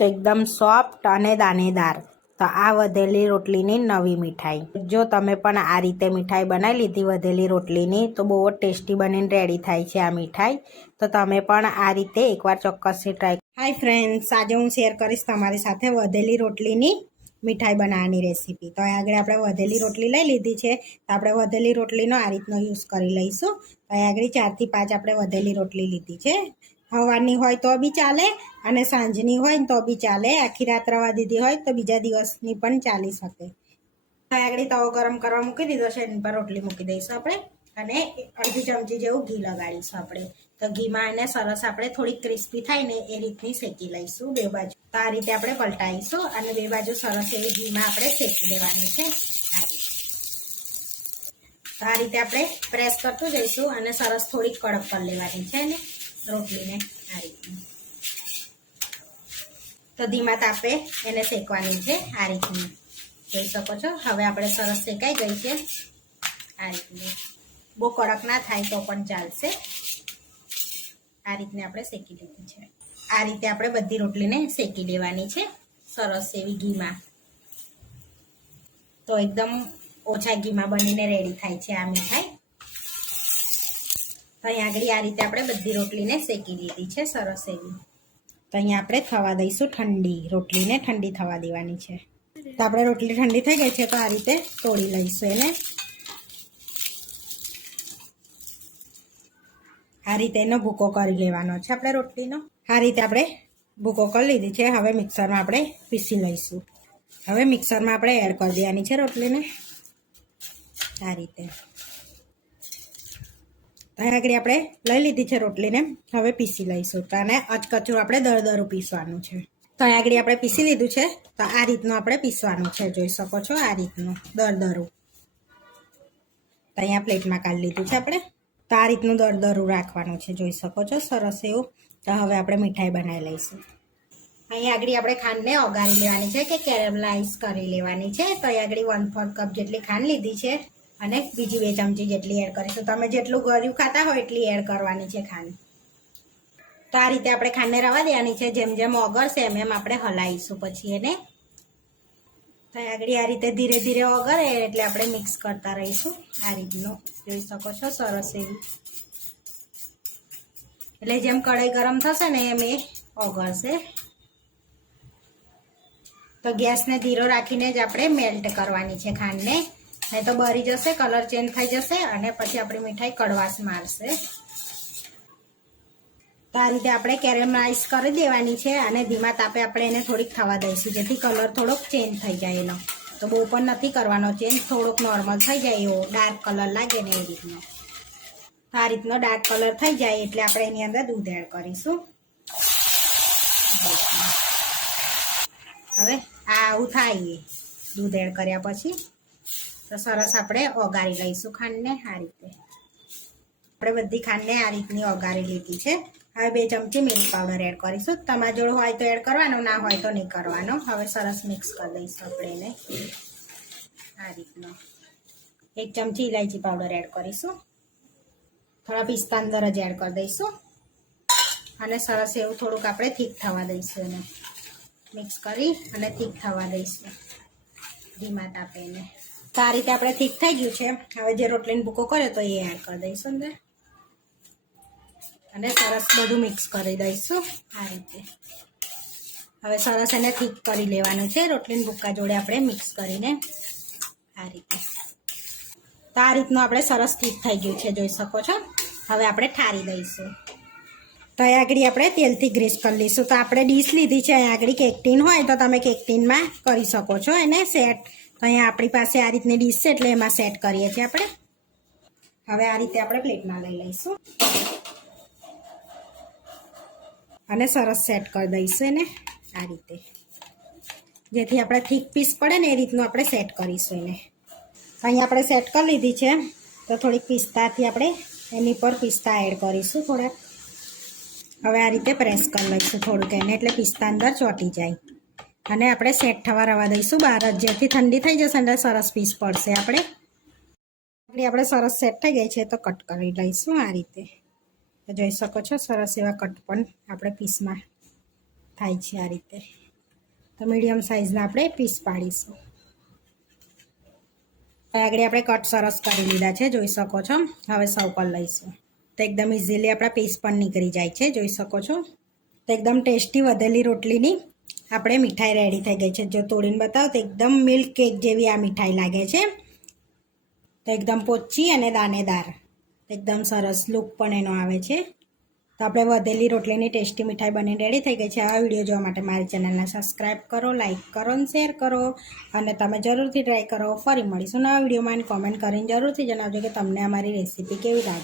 તો એકદમ સોફ્ટ અને દાણેદાર. તો આ વધેલી રોટલીની નવી મીઠાઈ. જો તમે પણ આ રીતે મીઠાઈ બનાવી લીધી વધેલી રોટલીની તો બહુ જ ટેસ્ટી બનીને રેડી થાય છે આ મીઠાઈ. તો તમે પણ આ રીતે એકવાર ચોક્કસથી ટ્રાય. હાય ફ્રેન્ડ્સ, આજે હું શેર કરીશ તમારી સાથે વધેલી રોટલીની મીઠાઈ બનાવવાની રેસીપી. તો આગળ આપણે વધેલી રોટલી લઈ લીધી છે. તો આપણે વધેલી રોટલીનો આ રીતનો યુઝ કરી લઈશું. તો આગળ 4 થી 5 આપણે વધેલી રોટલી લીધી છે. સવારની હોય તો બી ચાલે અને સાંજની હોય તો બી ચાલે. આખી રાત રવા દીધી હોય તો બીજા દિવસની પણ ચાલી શકે. આગળ તવો ગરમ કરવા મૂકી દીધો છે, એની પર રોટલી મૂકી દઈશું આપણે અને અડધી ચમચી જેવું ઘી લગાડીશું આપણે. તો ઘીમાં એને સરસ આપણે થોડી ક્રિસ્પી થાય ને એ રીતની શેકી લઈશું બે બાજુ. તો આ રીતે આપણે પલટાઈશું અને બે બાજુ સરસ એવી ઘીમાં આપણે શેકી દેવાની છે. આ રીતે આપણે પ્રેસ કરતું જઈશું અને સરસ થોડીક કડક કરી લેવાની છે ને રોટલીને આ રીતની. તો ધીમા તાપે એને શેકવાની છે આ રીતની, જોઈ શકો છો. હવે આપણે સરસ શેકાઈ ગઈ છે આ રીતની. બહુ કડક ના થાય તો પણ ચાલશે. આ રીતને આપણે શેકી લીધી છે. આ રીતે આપણે બધી રોટલીને શેકી લેવાની છે સરસ એવી ઘીમાં. તો એકદમ ઓછા ઘીમાં બનીને રેડી થાય છે આ મીઠાઈ. તો અહીંયા આગળ આ રીતે આપણે બધી રોટલીને શેકી લીધી છે સરસ એવી. તો અહીંયા આપણે થવા દઈશું ઠંડી. રોટલીને ઠંડી થવા દેવાની છે. તો આપણે રોટલી ઠંડી થઈ ગઈ છે તો આ રીતે તોડી લઈશું એને. આ રીતે એનો ભૂકો કરી લેવાનો છે આપણે રોટલીનો. આ રીતે આપણે ભૂકો કરી લીધી છે. હવે મિક્સરમાં આપણે પીસી લઈશું. હવે મિક્સરમાં આપણે એડ કરી દેવાની છે રોટલીને આ રીતે. આગળ આપણે લઈ લીધી છે રોટલીને, હવે પીસી લઈશું. તો આને અચકચું આપણે દરદરું પીસવાનું છે. તો આગળ આપણે પીસી લીધું છે. તો આ રીતનું આપણે પીસવાનું છે, જોઈ શકો છો આ રીતનું દરદરું. તો અહીંયા પ્લેટમાં કાઢી લીધું છે આપણે. તો આ રીતનું દરદરું રાખવાનું છે, જોઈ શકો છો સરસ એવું. તો હવે આપણે મીઠાઈ બનાવી લઈશું. અહીંયા આગળ આપણે ખાંડને ઓગાળી લેવાની છે કે કેરેમલાઇઝ કરી લેવાની છે. તો અહીંયા આગળ 1/4 કપ જેટલી ખાંડ લીધી છે અને બીજી 2 ચમચી જેટલી એડ કરીશું. તમે જેટલું ગળ્યું ખાતા હોય એટલી એડ કરવાની છે ખાંડ. તો આ રીતે આપણે ખાંડને રવા દેવાની છે. જેમ જેમ ઓગળશે એમ એમ આપણે હલાવીશું પછી એને. તો આગળ આ રીતે ધીરે ધીરે ઓગળે એટલે આપણે મિક્સ કરતા રહીશું આ રીતનું, જોઈ શકો છો સરસ એવી. એટલે જેમ કઢાઈ ગરમ થશે ને એમ એ ઓગળશે. તો ગેસને ધીરો રાખીને જ આપણે મેલ્ટ કરવાની છે ખાંડને, નહીં તો બળી જશે, કલર ચેન્જ થઈ જશે અને પછી આપણી મીઠાઈ કડવાશ મારશે. તો આ રીતે આપણે કેરેમલાઇઝ કરી દેવાની છે અને ધીમા તાપે આપણે એને થોડીક થવા દઈશું જેથી કલર થોડોક ચેન્જ થઈ જાય એનો. તો બહુ પણ નથી કરવાનો ચેન્જ, થોડોક નોર્મલ થઈ જાય એવો ડાર્ક કલર લાગે ને એ રીતનો. આ રીતનો ડાર્ક કલર થઈ જાય એટલે આપણે એની અંદર દૂધ એડ કરીશું. હવે આવું થાય દૂધ એડ કર્યા પછી તો સરસ આપણે ઓગાળી લઈશું ખાંડને આ રીતે. આપણે બધી ખાંડને આ રીતની ઓગાળી લીધી છે. હવે 2 ચમચી મિલ્ક પાવડર એડ કરીશું. તમારા જોડે હોય તો એડ કરવાનો, ના હોય તો નહીં કરવાનો. હવે સરસ મિક્સ કરી દઈશું આપણે એને આ રીતનો. 1 ચમચી ઇલાયચી પાવડર એડ કરીશું. થોડા પિસ્તા અંદર જ એડ કરી દઈશું અને સરસ એવું થોડુંક આપણે થીક થવા દઈશું એને. મિક્સ કરી અને થીક થવા દઈશું ધીમા તાપે એને. તો આ રીતે આપણે થીક થઈ ગયું છે. હવે જે રોટલીનો ભૂકો કર્યો તો એ એડ કરી દઈશું અંદર અને સરસ બધું મિક્સ કરી દઈશું આ રીતે. હવે સરસ એને થીક કરી લેવાનું છે રોટલીના ભૂકા જોડે આપણે મિક્સ કરીને આ રીતે. તો આ રીતનું આપણે સરસ થીક થઈ ગયું છે, જોઈ શકો છો. હવે આપણે ઠારી દઈશું. તો અહીં આગળ આપણે તેલથી ગ્રીસ કરી લઈશું. તો આપણે ડીશ લીધી છે અહીં આગળ કેક ટીન હોય તો તમે કેક ટીનમાં કરી શકો છો એને સેટ. તો અહીંયા આપણી પાસે આ રીતની ડીશ છે એટલે એમાં સેટ કરીએ છીએ આપણે. હવે આ રીતે આપણે પ્લેટમાં લઈ લઈશું અને સરસ સેટ કરી દઈશું એને આ રીતે, જેથી આપણે થીક પીસ પડે ને એ રીતનું આપણે સેટ કરીશું એને. અહીંયા આપણે સેટ કરી લીધી છે. તો થોડીક પિસ્તાથી આપણે એની પર પિસ્તા એડ કરીશું થોડાક. હવે આ રીતે પ્રેસ કરી લઈશું થોડુંક એને એટલે પિસ્તા અંદર ચોંટી જાય અને આપણે સેટ થવા રવા દઈશું બહાર જ, જેથી ઠંડી થઈ જશે એટલે સરસ પીસ પડશે. આપણે સરસ સેટ થઈ ગઈ છે તો કટ કરી લઈશું આ રીતે. જોઈ શકો છો સરસ એવા કટ પણ આપણે પીસમાં થાય છે આ રીતે. તો મીડિયમ સાઇઝના આપણે પીસ પાડીશું. આગળ આપણે કટ સરસ કરી લીધા છે, જોઈ શકો છો. હવે સર્વ કરી લઈશું. તો એકદમ ઇઝીલી આપણા પીસ પણ નીકળી જાય છે, જોઈ શકો છો. તો એકદમ ટેસ્ટી વધેલી રોટલીની આપણે મીઠાઈ રેડી થઈ ગઈ છે. જો તોડીને બતાવો તો એકદમ મિલ્ક કેક જેવી આ મીઠાઈ લાગે છે. તો એકદમ પોચી અને દાણેદાર, એકદમ સરસ લુક પણ એનો આવે છે. તો આપણે વધેલી રોટલીની ટેસ્ટી મીઠાઈ બનીને રેડી થઈ ગઈ છે. આવા વિડીયો જોવા માટે મારી ચેનલને સબસ્ક્રાઈબ કરો, લાઇક કરો અને શેર કરો, અને તમે જરૂરથી ટ્રાય કરો. ફરી મળીશું નવા વિડીયોમાં. કોમેન્ટ કરીને જરૂરથી જણાવજો કે તમને અમારી રેસીપી કેવી લાગી.